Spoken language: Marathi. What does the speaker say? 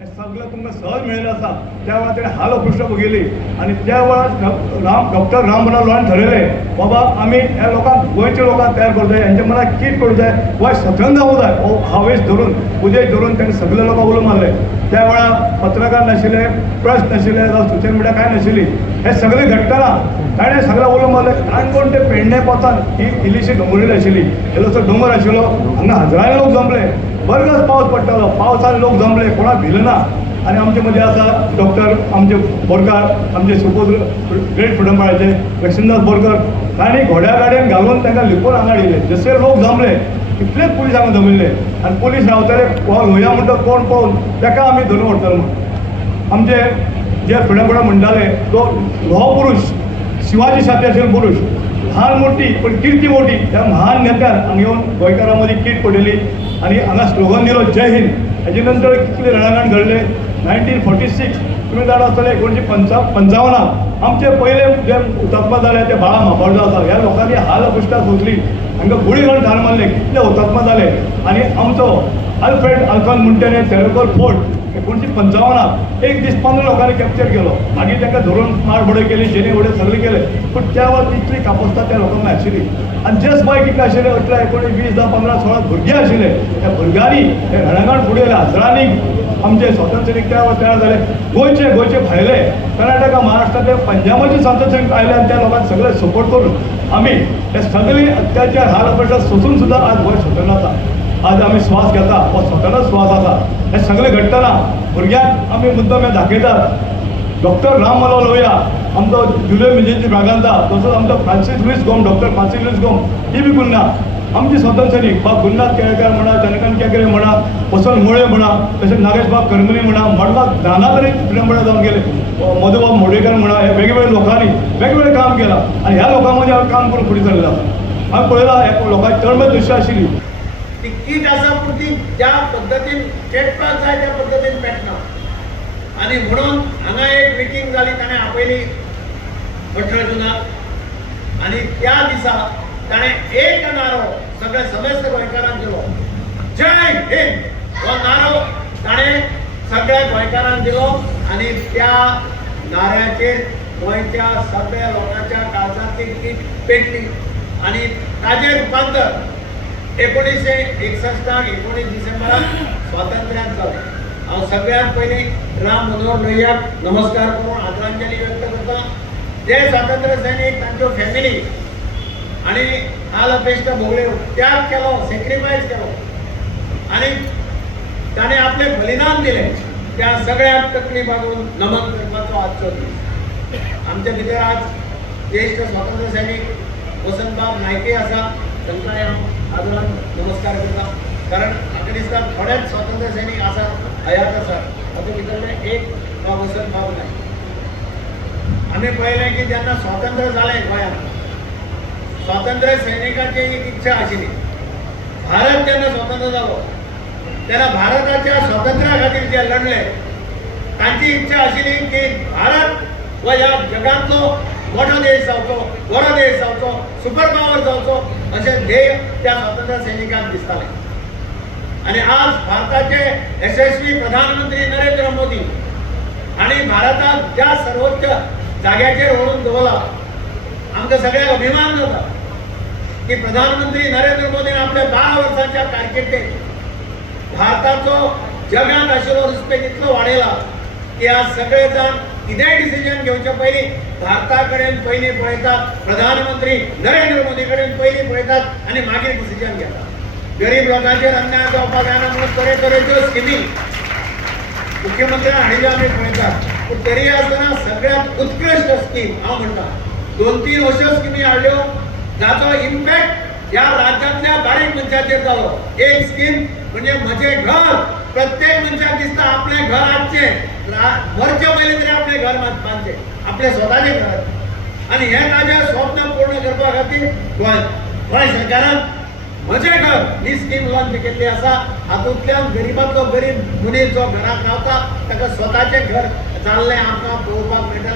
हे सगळं तुमकां सहज मेळिल्लें आसा. त्या वेळार तेणें हाल अपुश्टां बघिल्ली आनी त्या वेळार डॉक्टर राम मनोहर लोहियान ठरयलें बाबा आमी ह्या लोकांक गोंयच्या लोकांक तयार करूं जाय, हेंच्या मनाक कीट करूं जाय, गोंय स्वतंत्र जावूं जाय हो हावेस धरून उदेश धरून ताणें सगळे लोकांक उलो मारले. त्या वेळार पत्रकार नाशिल्ले, प्रेस नाशिल्ले जावं सोशल मिडिया कांय नाशिल्ली. हे सगळे घडटना ताणें सगळे उलो मारले. काणकोण ते पेडणे पोतान ही इल्लीशी दोंगुल्ली आशिल्ली, इल्लोसो दोंगर आशिल्लो, हांगा हजारांनी लोक जमले. बरगस पावस पडटालो, पावसान लोक जमले, कोणाक भिले ना. आनी आमचे मदीं आसा डॉक्टर आमचे बोरकार, आमचे सुपुत्र ग्रेट फ्रिडम फायटराचे लक्ष्मीदास बोरकर, तांणी घोड्या गाडयेन घालून तांकां लिपोवन हांगा हाडिल्ले. जशे लोक जमले इतलेच पुलीस हांगा जमिल्ले आनी पुलीस रावताले हो लोहिया म्हणटा कोण पळोवन ताका आमी धरून व्हरतले म्हणून. आमचे जे फ्रिडम फायटर म्हणटाले तो हो पुरुश शिवाजी सारके आशिल्लो पुरुष, महान मोठी पण किर्ती मोठी, त्या महान नेत्यान हांगा येवन गोंयकारां मदीं कीट पडिल्ली आनी हांगा स्लोगन दिलो जय हिंद. हेजे नंतर कितले रणांगण घडले. 1946 तुमी जाणा आसतले 1955 आमचे पयले जे हुतात्मा जाले ते बाळा म्हापळजा आसा. ह्या लोकांनी हाल अपुश्टां सोंसली, हांकां गुळी घालून ठार मारले, कितले हुतात्मा जाले. आनी आमचो अल्फ्रेड आल्फॉन्स मुंटेने तेरेकोल फोर्ट 1955 एक दीस 15 लोकांनी कॅप्चर केलो. मागीर तांकां धरून मारबोडे केली, जेणे वडे सगळे केले. पूण त्या वेळार तितली कापस्ताद त्या लोकांक आशिल्ली. आनी जस्ट बाय कितले आशिल्ले 18, 19, 20, 10, 15, 16 भुरगे आशिल्ले. त्या भुरग्यांनी हे रणांगण फुडयले. हजारांनी आमचे स्वातंत्र्य सैनीक त्या वेळार तयार जाले. गोंयचे भायले कर्नाटका, महाराष्ट्रातले, पंजाबाचे स्वातंत्र्य सैनीक आयले आनी त्या लोकांक सगळे सपोर्ट करून आमी हे सगळे अत्याचार हाल अपेक्षा सोसून सुद्दां आज गोंय स्वतंत्र आसा. आज आमी श्वास घेता हो स्वतंत्र श्वास आसा. हे सगळे घडटना भुरग्यांक आमी मुद्दम हे दाखयतात. डॉक्टर राम मनोहर लोहिया आमचो जुलियो मिजेंची भागांता, तसोच आमचो फ्रांसीस लुईस गोम, डॉक्टर फ्रांसीस लुईस गोम ही बी गुन्ना आमची स्वातंत्र्य सैनीक बाब गुरुनाथ केळकर म्हणा, चंद्रकांत केकरे म्हणा, वसंत मोळे म्हणा, तशेंच नागेश बाब करमली म्हणा, मडगांव नाना तरी फ्रिडम जावन गेले, मधुबाब मोडेकर म्हणा, हे वेगवेगळ्या लोकांनी वेगवेगळें काम केलां आनी ह्या लोकां मदीं हांव काम करून फुडें सरलेलो आसा. हांवें पळयलां हे लोकांची तळमळ दृश्य आशिल्ली. ती कीट आसा पूण ती ज्या पद्दतीन पेटपाक जाय त्या पद्दतीन पेटना. आनी म्हणून हांगा एक मिटींग जाली, ताणें आपयली 18 जुनाक आनी त्या दिसा ताणें एक नारो सगळे समेस्त गोंयकारांक दिलो, जय हिंद हो नारो ताणें सगळ्या गोंयकारांक दिलो. आनी त्या नाऱ्याचेर गोंयच्या सगळ्या लोकांच्या काळजांतली कीट पेटली आनी ताजें रुपांतर 1961 19 डिसेंबराक स्वातंत्र्याक जालें. हांव सगळ्यांत पयलीं राम मनोहर लोहियाक नमस्कार करून आदरांजली व्यक्त करता. जे स्वातंत्र्य सैनीक तांच्यो फॅमिली आनी हाल अपेश्टा भोगल्यो, त्याग केलो, सॅक्रिफायस केलो आनी ताणें आपलें बलिदान दिलें, त्या सगळ्यांक तकली बांदून नमन करपाचो आजचो दीस. आमचे भितर आज ज्येश्ठ स्वातंत्र्य सैनीक वसंतबाब नायके आसा, तांकांय हांव आदरान नमस्कार करता. कारण म्हाका दिसता थोडेच स्वातंत्र्य सैनीक आसा, हयात आसा, तातूंत भितरले एक वसंतबाब नायक. आमी पळयलें की जेन्ना स्वातंत्र्य जालें गोंयांत, स्वातंत्र्य सैनिकाची एक इच्छा आशिल्ली. भारत जेन्ना स्वतंत्र जालो तेन्ना भारताच्या स्वातंत्र्या खातीर जे लढले तांची इच्छा आशिल्ली की भारत हो ह्या जगांतलो मोठो देश जावचो, बरो देश जावचो, सुपर पावर जावचो अशें ध्येय त्या स्वातंत्र्य सैनिकांक दिसतालें. आनी आज भारताचे यशस्वी प्रधानमंत्री नरेंद्र मोदी हांणी भारताक ज्या सर्वोच्च जाग्याचेर व्हरून दवरला, आमकां सगळ्यांक अभिमान जाता की प्रधानमंत्री नरेंद्र मोदीन आपल्या 12 वर्सांच्या कारकिर्दीत भारताचो जगांत आशिल्लो रिस्पेक्ट इतलो वाडयला की आज सगळे जाण कितेंय डिसिजन घेवचे पयलीं भारता कडेन पयलीं पळयतात, प्रधानमंत्री नरेंद्र मोदी कडेन पयलीं पळयतात आनी मागीर डिसिजन घेतात. गरीब लोकांचेर अन्याय जावपाक जायना म्हणून तरेतरेच्यो स्किमी मुख्यमंत्र्यान हाडिल्ल्यो आमी पळयतात. पूण तरी आसतना सगळ्यांत उत्कृश्ट स्कीम हांव म्हणटा 2-3 अश्यो स्किमी हाडल्यो जाचो इम्पॅक्ट ह्या राज्यांतल्या बारीक मनशाचेर जालो. एक स्कीम म्हणजे म्हजें घर. प्रत्येक मनशाक दिसता आपलें घर आसचें, मरचे पयलीं तरी आपलें घर बांदचें, आपलें स्वताचें घर. आनी हें ताजें स्वप्न पूर्ण करपा खातीर गोंय सरकारान म्हजें घर ही स्कीम लॉन्च केल्ली आसा. हातूंतल्यान गरीबाचो गरीब मनीस जो घरांत रावता ताका स्वताचें घर जाल्लें आमकां पळोवपाक मेळटलें.